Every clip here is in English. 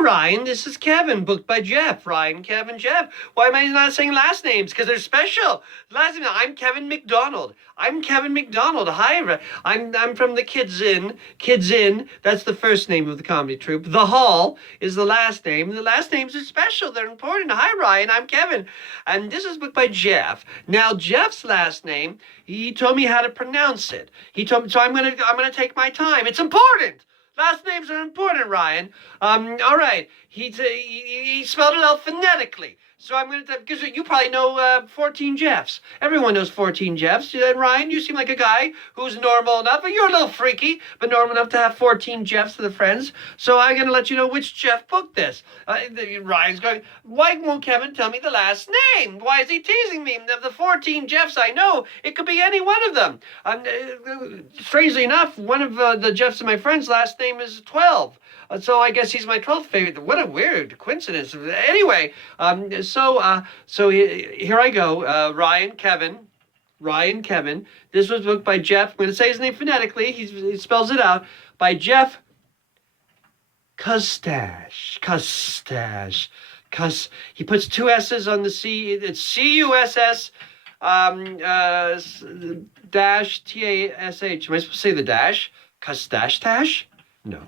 Hello, Ryan. This is Kevin, booked by Jeff. Ryan, Kevin, Jeff. Why am I not saying last names? Because they're special. Last name, I'm Kevin McDonald. I'm Kevin McDonald. Hi, I'm from the Kids Inn. Kids Inn. That's the first name of the comedy troupe. The Hall is the last name. The last names are special. They're important. Hi, Ryan. I'm Kevin, and this is booked by Jeff. Now, Jeff's last name, he told me how to pronounce it. He told me, so I'm gonna take my time. It's important. Last names are important, Ryan. All right. He spelled it out phonetically. So I'm going to, because you probably know 14 Jeffs. Everyone knows 14 Jeffs. Ryan, you seem like a guy who's normal enough. You're a little freaky, but normal enough to have 14 Jeffs to the friends. So I'm going to let you know which Jeff booked this. Ryan's going, why won't Kevin tell me the last name? Why is he teasing me? Of the 14 Jeffs I know, it could be any one of them. Strangely enough, one of the Jeffs of my friends' last name is 12. So I guess he's my 12th favorite. What a weird coincidence. Anyway, so here I go. Ryan Kevin. This was booked by Jeff. I'm going to say his name phonetically. He spells it out. By Jeff Custash. He puts two S's on the C. It's C-U-S-S dash T-A-S-H. Am I supposed to say the dash? Custash-tash? No.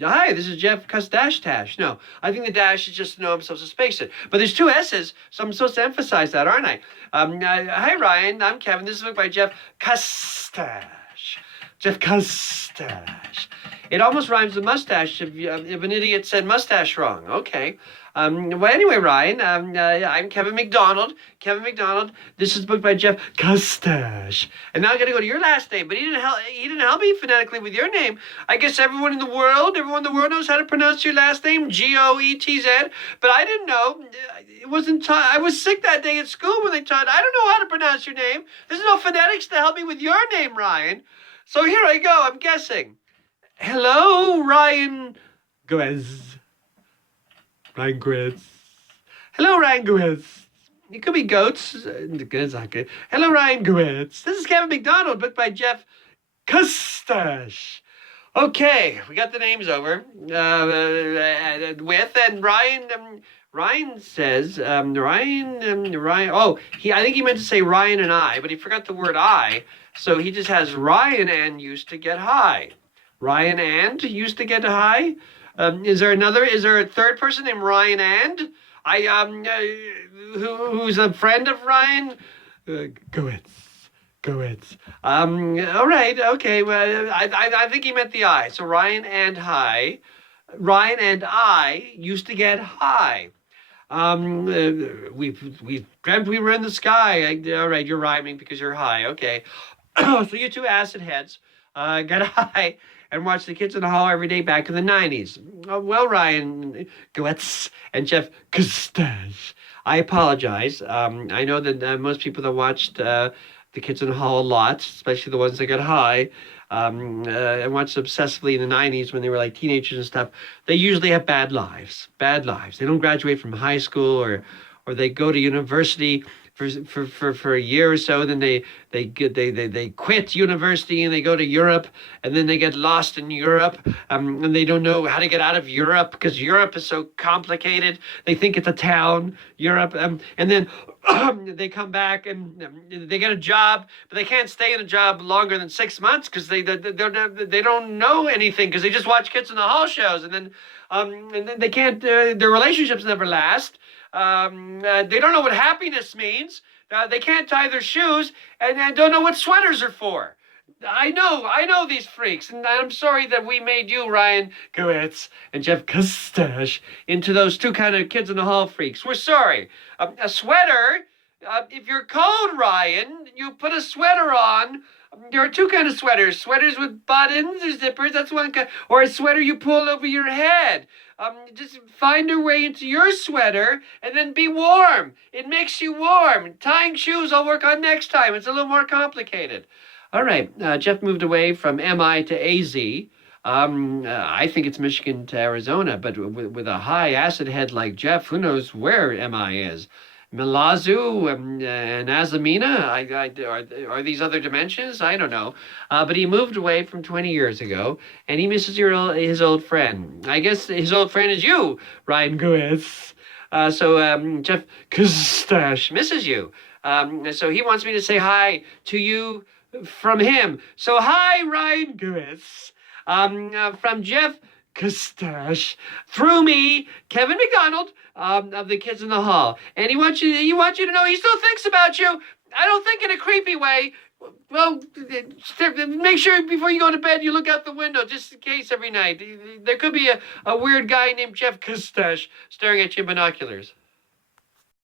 Hi, this is Jeff Custash-tash. No, I think the dash is just to know I'm supposed to space it. But there's two S's, so I'm supposed to emphasize that, aren't I? Hi, Ryan. I'm Kevin. This is booked by Jeff Custash. Jeff Custash. It almost rhymes with mustache if an idiot said mustache wrong. Okay. Well, anyway, Ryan, I'm Kevin McDonald. This is booked by Jeff Custash. And now I got to go to your last name, but he didn't help me phonetically with your name. I guess everyone in the world knows how to pronounce your last name, Goetz. But I didn't know. It wasn't taught. I was sick that day at school when they taught. I don't know how to pronounce your name. There's no phonetics to help me with your name, Ryan. So here I go. I'm guessing. Hello, Ryan Goetz. Ryan Goetz. Hello, Ryan Goetz. It could be Goetz. It's not good. Hello, Ryan Goetz. This is Kevin McDonald, booked by Jeff Custash. Okay, we got the names over. And Ryan says, Ryan. Oh, I think he meant to say Ryan and I, but he forgot the word I. So he just has Ryan and used to get high. Ryan and used to get high. Is there a third person named Ryan and? Who's a friend of Ryan? Goetz. All right, okay. Well, I think he meant the I. So Ryan and I used to get high. We've dreamt we were in the sky. All right, you're rhyming because you're high. Okay. So you two acid heads got high and watched the Kids in the Hall every day back in the 90s. Well, Ryan Goetz and Jeff Custash, I apologize. I know that most people that watched the Kids in the Hall a lot, especially the ones that got high, and watched obsessively in the 90s when they were like teenagers and stuff, they usually have bad lives. They don't graduate from high school or they go to university for a year or so, then they quit university and they go to Europe, and then they get lost in Europe, and they don't know how to get out of Europe because Europe is so complicated. They think it's a town, Europe, and then they come back and they get a job, but they can't stay in a job longer than 6 months because they don't know anything because they just watch Kids in the Hall shows, and then they can't. Their relationships never last. They don't know what happiness means. They can't tie their shoes and don't know what sweaters are for. I know these freaks, and I'm sorry that we made you, Ryan Goetz and Jeff Custash, into those two kind of Kids in the Hall freaks. We're sorry. A sweater, if you're cold, Ryan, you put a sweater on. There are two kinds of sweaters. Sweaters with buttons or zippers, that's one kind. Or a sweater you pull over your head. Just find your way into your sweater and then be warm. It makes you warm. Tying shoes I'll work on next time. It's a little more complicated. All right, Jeff moved away from MI to AZ. I think it's Michigan to Arizona, but with a high acid head like Jeff, who knows where MI is? Milazu and Azamina. Are these other dimensions? I don't know. But he moved away from 20 years ago, and he misses his old friend. I guess his old friend is you, Ryan Goetz. So Jeff Kustash misses you. So he wants me to say hi to you from him. So hi, Ryan Goetz. From Jeff Kustash through me, Kevin McDonald, of the Kids in the Hall. And he wants you to know he still thinks about you. I don't think in a creepy way. Well, make sure before you go to bed you look out the window just in case every night. There could be a weird guy named Jeff Kustash staring at you in binoculars.